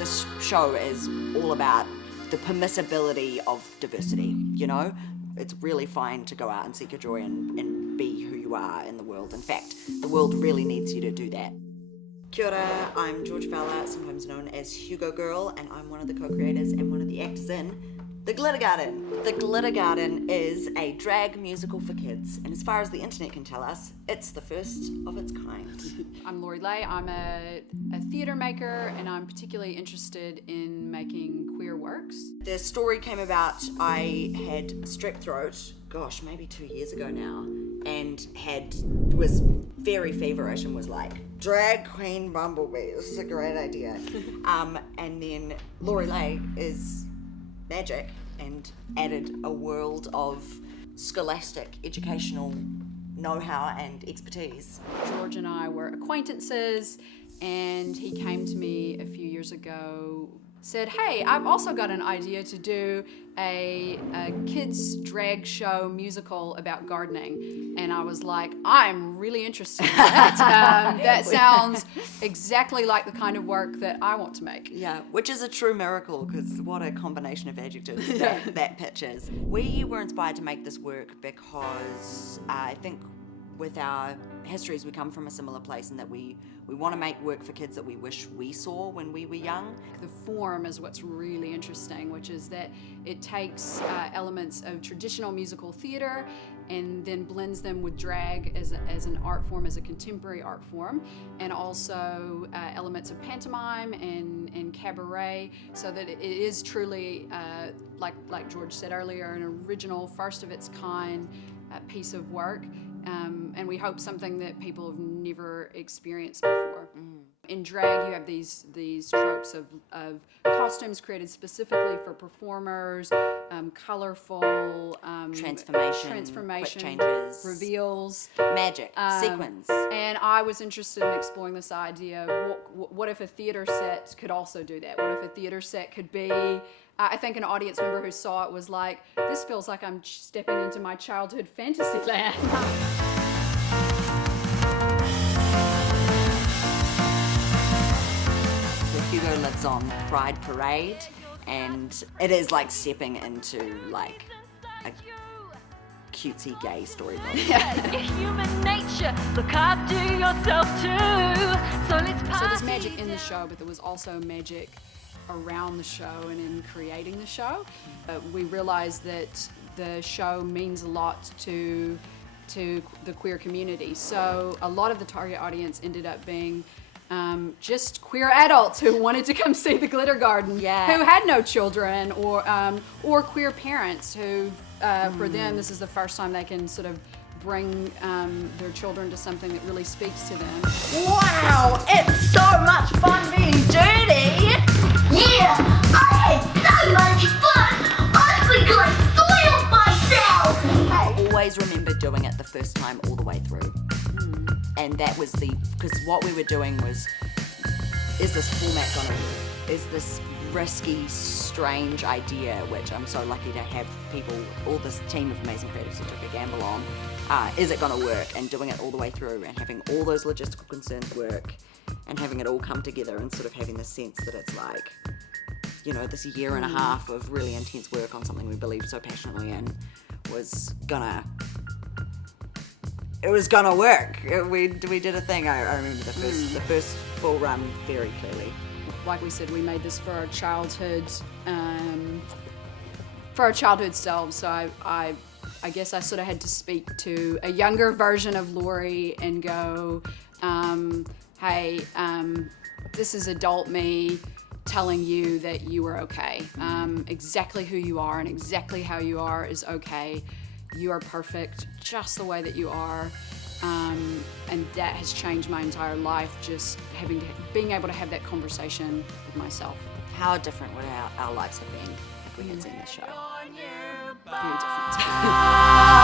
this show is all about the permissibility of diversity, you know? It's really fine to go out and seek your joy and be who you are in the world. In fact, the world really needs you to do that. Kia ora, I'm George Fowler, sometimes known as Hugo Grrrl, and I'm one of the co-creators and one of the actors in The Glitter Garden. The Glitter Garden is a drag musical for kids, and as far as the internet can tell us, it's the first of its kind. I'm Leigh. I'm a theatre maker, and I'm particularly interested in making queer works. The story came about, I had strep throat, gosh, maybe 2 years ago now, and was very feverish and was like, drag queen bumblebee, this is a great idea. And then Leigh is magic and added a world of scholastic educational know-how and expertise. George and I were acquaintances, and he came to me a few years ago, said, hey, I've also got an idea to do a kids drag show musical about gardening. And I was like, I'm really interested in that. That sounds exactly like the kind of work that I want to make. Yeah, which is a true miracle, because what a combination of adjectives that pitch is. We were inspired to make this work because I think with our histories we come from a similar place in that we want to make work for kids that we wish we saw when we were young. The form is what's really interesting, which is that it takes elements of traditional musical theatre and then blends them with drag as an art form, as a contemporary art form, and also elements of pantomime and cabaret, so that it is truly, like George said earlier, an original, first of its kind piece of work. And we hope something that people have never experienced before. In drag, you have these tropes of costumes created specifically for performers, colorful, transformation, quick changes, reveals, magic, sequins. And I was interested in exploring this idea of what if a theater set could also do that? What if a theater set could be, I think an audience member who saw it was like, this feels like I'm stepping into my childhood fantasy land. Hugo lives on Pride Parade, and it is like stepping into like a cutesy gay storybook. Your human nature, look after yourself too. So let's party. So there's magic in the show, but there was also magic around the show and in creating the show. We realized that the show means a lot to the queer community. So a lot of the target audience ended up being just queer adults who wanted to come see the Glitter Garden, who had no children, or queer parents who, for them, this is the first time they can sort of bring their children to something that really speaks to them. Wow, it's so much fun being dirty! Yeah, I had so much fun! I think I soiled myself! I always remember doing it the first time all the way through. And that was because what we were doing was, is this format gonna work? Is this risky, strange idea, which I'm so lucky to have people, all this team of amazing creatives who took a gamble on, is it gonna work? And doing it all the way through and having all those logistical concerns work and having it all come together and sort of having the sense that it's like, you know, this year and a half of really intense work on something we believed so passionately in was gonna work. We did a thing. I remember the first full run very clearly. Like we said, we made this for our childhood selves. So I guess I sort of had to speak to a younger version of Leigh and go, hey, this is adult me telling you that you are okay. Exactly who you are and exactly how you are is okay. You are perfect just the way that you are. And that has changed my entire life, just being able to have that conversation with myself. How different would our lives have been if we had seen this show? Very different.